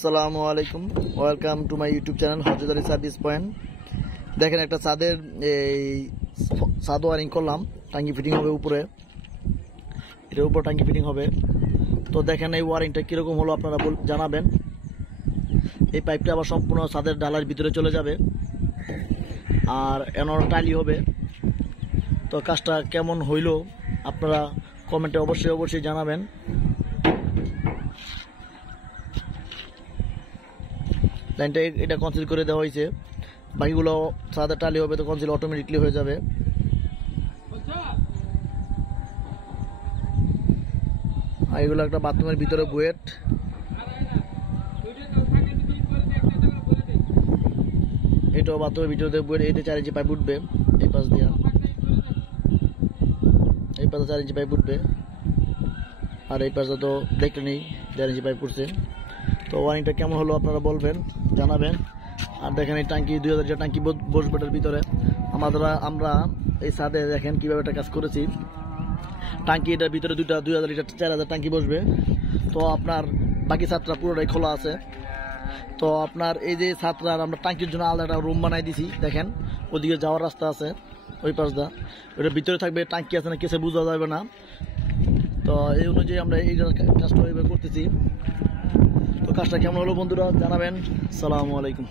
আসসালামু আলাইকুম, welcome to my YouTube channel হজরত আলী সার্ভিস পয়েন্ট। দেখেন একটা ছাদের এই ছাদ ওয়ারিং করলাম, টাঙ্কি ফিটিং হবে উপরে, এটার উপর টাঙ্কি ফিটিং হবে। তো দেখেন এই ওয়ারিংটা কীরকম হলো আপনারা জানাবেন। এই পাইপটা আবার সম্পূর্ণ ছাদের ডালার ভিতরে চলে যাবে আর এনার টালি হবে। তো কাজটা কেমন হইলো আপনারা কমেন্টে অবশ্যই জানাবেন। লাইনটা এটা কনসিল করে দেওয়া হয়েছে, বাকিগুলো ছাদের টালি হবে, তো কনসিল অটোমেটিকলি হয়ে যাবে। আর এগুলো একটা বাথরুমের ভিতরে বুয়েট, এটাও বাথরুমের ভিতরে বুয়েট। এইটা 4 ইঞ্চি পাইপ উঠবে এই পাশ দিয়ে, এই পাশে 4 ইঞ্চি পাইপ উঠবে, আর এই পাশে তো দেখতে নেই 4 ইঞ্চি পাইপ উঠছে। তো ওয়ারিংটা কেমন হলো আপনারা বলবেন, জানাবেন। আর দেখেন এই টাঙ্কি 2000 লিটার টাঙ্কি বসবে এটার ভিতরে। আমরা এই ছাদে দেখেন কীভাবে একটা কাজ করেছি। টাঙ্কি এটার ভিতরে 2000 লিটার 4000 টাঙ্কি বসবে। তো আপনার বাকি ছাদটা পুরোটাই খোলা আছে। তো আপনার এই যে ছাদটা আমরা টাঙ্কির জন্য আলাদা একটা রুম বানাই দিছি। দেখেন ওদিকে যাওয়ার রাস্তা আছে, ওই পাশটা ওটার ভিতরে থাকবে, টাঙ্কি আছে না কেসে বোঝা যাবে না। তো এই অনুযায়ী আমরা এই কাজটা এইভাবে করতেছি। তো কাজটা কেমন হলো বন্ধুরা জানাবেন। আসসালামু আলাইকুম।